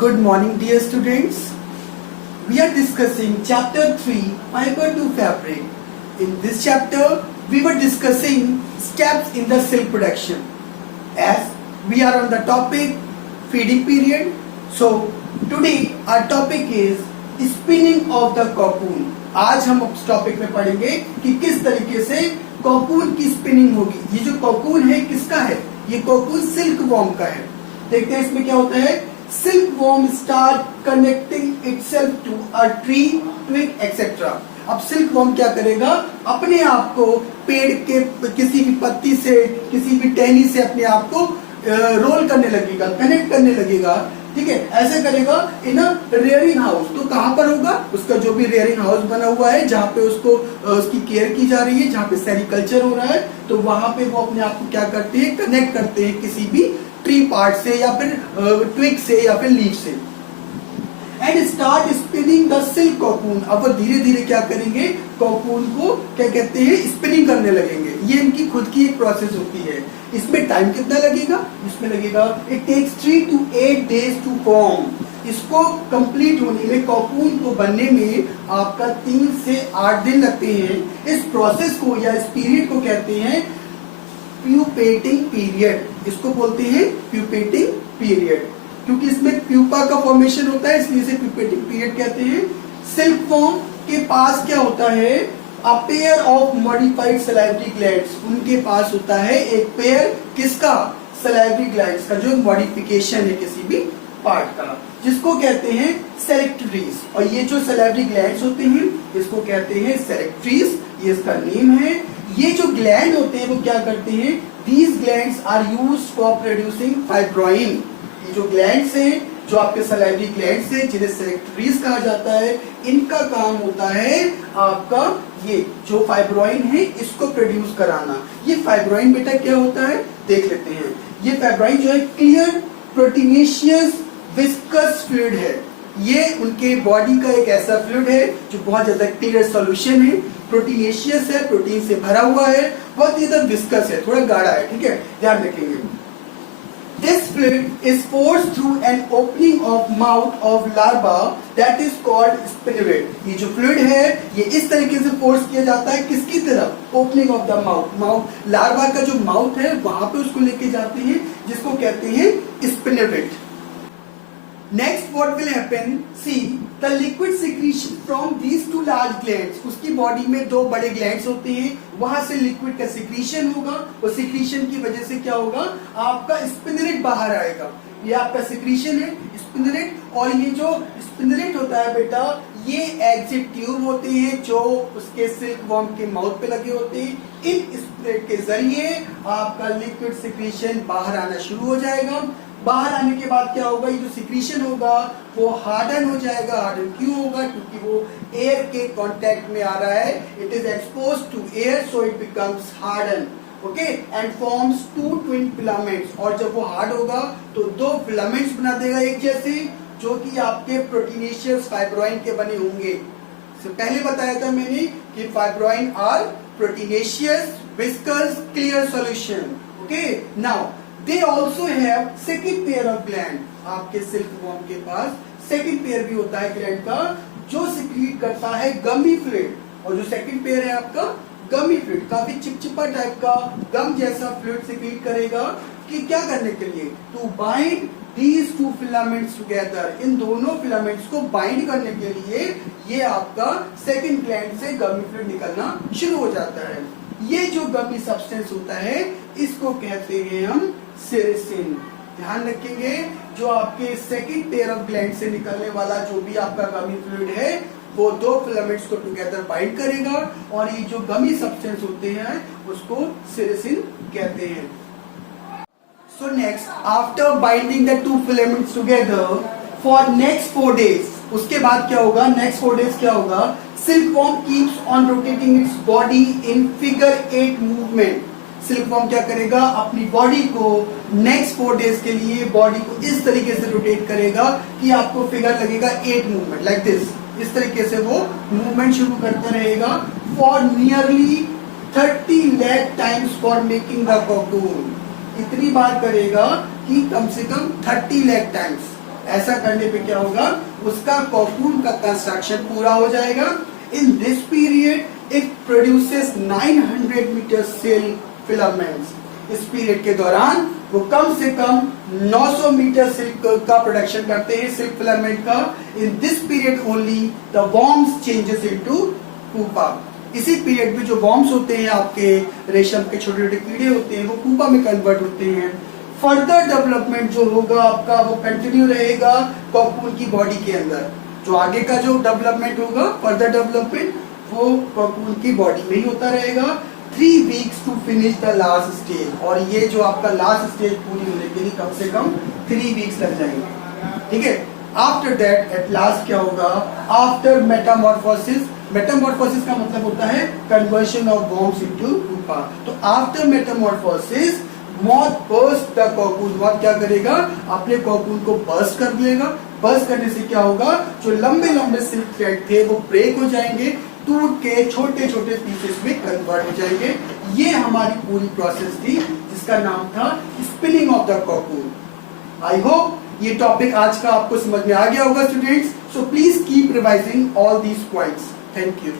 Good morning, dear students. We are discussing chapter 3, fiber to fabric. In this chapter, we were discussing steps in the silk production. As we are on the topic feeding period, so today our topic is spinning of the cocoon. आज हम उस topic में पढ़ेंगे कि किस तरीके से cocoon की स्पिनिंग होगी. ये जो कोकून है किसका है? ये कोकून सिल्क वॉर्म का है. देखते हैं इसमें क्या होता है. Silkworm start connecting itself to a tree, twig etcetera. अब सिल्क वॉर्म क्या करेगा? अपने आप को पेड़ के किसी भी पत्ती से, किसी भी टहनी से अपने आप को रोल करने लगेगा, कनेक्ट करने लगेगा. ठीक है, ऐसे करेगा इन अ रेयरिंग हाउस. तो कहां पर होगा? उसका जो भी रेयरिंग हाउस बना हुआ है, जहां पे उसको उसकी केयर की जा रही है, जहां पे सेरिकल्चर हो रहा है, तो वहां पे वो अपने आप को क्या करते हैं? कनेक्ट करते हैं किसी भी ट्री पार्ट से या फिर ट्विग से या फिर लीफ से. And start spinning the silk cocoon. अब वो धीरे धीरे क्या करेंगे? कोकून को क्या कहते हैं? स्पिनिंग करने लगेंगे. ये इनकी खुद की एक प्रोसेस होती है. इसमें टाइम कितना लगेगा? इसमें लगेगा it takes 3 to 8 days to form. इसको कंप्लीट होने में, कोकून को बनने में आपका 3 से 8 दिन लगते हैं. इस प्रोसेस को या इस पीरियड को कहते हैं प्यूपेटिंग पीरियड. इसको बोलते हैं प्यूपेटिंग पीरियड, क्योंकि इसमें प्यूपा का फॉर्मेशन होता है, इसलिए इसे प्यूपेटिंग पीरियड कहते हैं. सिल्क वॉर्म के पास क्या होता है? A pair of modified salivary glands. उनके पास होता है एक पेयर किसका? salivary glands का, जो मॉडिफिकेशन है किसी भी पार्ट का, जिसको कहते हैं सेरेक्टरीज. और ये जो salivary glands होते हैं इसको कहते हैं सेरेक्टरीज. ये इसका नेम है. ये जो ग्लैंड होते हैं वो क्या करते हैं? These glands are used for producing fibroin. ये जो ग्लैंड्स हैं, जो आपके सलाइवरी ग्लैंड्स हैं, जिन्हें सेरेक्टरीज कहा जाता है, इनका काम होता है आपका ये जो फाइब्रोइन है इसको प्रोड्यूस कराना. ये फाइब्रोइन बेटा क्या होता है देख लेते हैं. ये फाइब्रोइन जो है क्लियर प्रोटीनेशियस विस्कस फ्लूइड है. ये उनके बॉडी का एक ऐसा फ्लूइड है जो बहुत ज्यादा क्लियर सॉल्यूशन है, प्रोटीनेशियस है, प्रोटीन से भरा हुआ है, बहुत ज्यादा विस्कस है, थोड़ा गाढ़ा है. ठीक है, ध्यान रखेंगे. This fluid is forced through an opening of mouth of larva that is called spinneret. ये जो fluid है ये इस तरीके से फोर्स किया जाता है किसकी तरफ? Opening of the mouth. Mouth larva का जो माउथ है वहां पे उसको लेके जाते हैं, जिसको कहते हैं spinneret. Next what will happen? See the liquid secretion from these two large glands. उसकी बॉडी में दो बड़े ग्लैंड्स होते हैं, वहां से लिक्विड का सिक्रीशन होगा. और सिक्रीशन की वजह से क्या होगा? आपका स्पिनरेट बाहर आएगा. ये आपका सिक्रीशन है स्पिनरेट. और ये जो स्पिनरेट होता है बेटा, ये एग्जिट ट्यूब होते हैं जो उसके सिल्क वॉर्म के माउथ पे लगे होते हैं. इन स्पिनरेट के जरिए आपका लिक्विड सिक्रीशन बाहर आना शुरू हो जाएगा. बाहर आने के बाद क्या होगा? ये जो सिक्रीशन होगा वो हार्डन हो जाएगा. हार्डन क्यों होगा? क्योंकि वो एयर के कांटेक्ट में आ रहा है. It is exposed to air, so it becomes harden. Okay, and forms 2 twin filaments. और जब वो हार्ड होगा तो 2 फिलामेंट्स बना देगा एक जैसे, जो कि आपके प्रोटीनेशियस फाइब्रोइन के बने होंगे. तो पहले बताया था मैंने कि fibroin are proteinaceous viscous clear solution. Okay, now they also have second pair of gland. आपके सिल्क वॉर्म के पास सेकंड पेयर भी होता है ग्लैंड का, जो सिक्रीट करता है गमी फ्लूइड. और जो सेकंड पेयर है आपका गमी फ्लूइड, काफी चिपचिपा टाइप का गम जैसा फ्लूइड सिक्रीट करेगा. कि क्या करने के लिए? To bind these two filaments together. इन दोनों फिलामेंट्स को बाइंड करने के लिए ये आपका सेकंड ग्लैंड से गमी फ्लूइड निकलना शुरू हो जाता है. ये जो गमी सब्सटेंस होता है इसको कहते हैं हम सेरेसिन. ध्यान रखेंगे, जो आपके सेकंड पेयर ऑफ ग्लैंड से निकलने वाला जो भी आपका गमी फ्लूइड है वो 2 फिलामेंट्स को टुगेदर बाइंड करेगा. और ये जो गमी सब्सटेंस होते हैं उसको सेरेसिन कहते हैं. So next, after binding the 2 filaments together for next 4 days, उसके बाद क्या होगा? next 4 days क्या होगा? Silkworm keeps on rotating its body in figure 8 movement. Silkworm क्या करेगा? अपनी बॉडी को नेक्स्ट 4 डेज के लिए बॉडी को इस तरीके से रोटेट करेगा कि आपको फिगर लगेगा 8 मूवमेंट लाइक दिस. इस तरीके से वो मूवमेंट शुरू करता रहेगा for nearly 30 lakh times for making the cocoon. इतनी बार करेगा कि कम से कम 30 लाख टाइम्स. ऐसा करने पे क्या होगा, उसका कोकून का कंस्ट्रक्शन पूरा हो जाएगा। In this period it produces 900 metre silk filaments. इस पीरियड के दौरान वो कम से कम 900 मीटर सिल्क का प्रोडक्शन करते हैं, सिल्क फिलामेंट का। In this period only the worms changes into pupa. इसी पीरियड में जो वॉर्म्स होते हैं, आपके रेशम के छोटे छोटे कीड़े होते हैं, वो पुपा में कन्वर्ट होते हैं। फर्दर डेवलपमेंट जो होगा आपका वो कंटिन्यू रहेगा कोकून की बॉडी के अंदर। जो आगे का जो डेवलपमेंट होगा, फर्दर डेवलपमेंट, वो कोकून की बॉडी में ही होता रहेगा। 3 weeks to finish the last stage. और ये जो आपका लास्ट स्टेज पूरी होने के लिए कम से कम 3 वीक्स लग जाएंगे, ठीक है। आफ्टर दैट एट लास्ट क्या होगा, आफ्टर मेटामॉर्फोसिस। मेटामॉर्फोसिस का मतलब होता है conversion of worms into pupa. तो after metamorphosis moth burst the cocoon. Moth क्या करेगा, अपने कोकून को बर्स्ट कर देगा। बर्स्ट करने से क्या होगा, जो लंबे लंबे सिल्क थ्रेड थे वो ब्रेक हो जाएंगे, टूट के छोटे छोटे पीसेस में कन्वर्ट हो जाएंगे। ये हमारी पूरी प्रोसेस थी जिसका नाम था spinning of the cocoon. I hope ये टॉपिक आज का आपको समझ में आ गया होगा students. So please keep revising all these points. Thank you.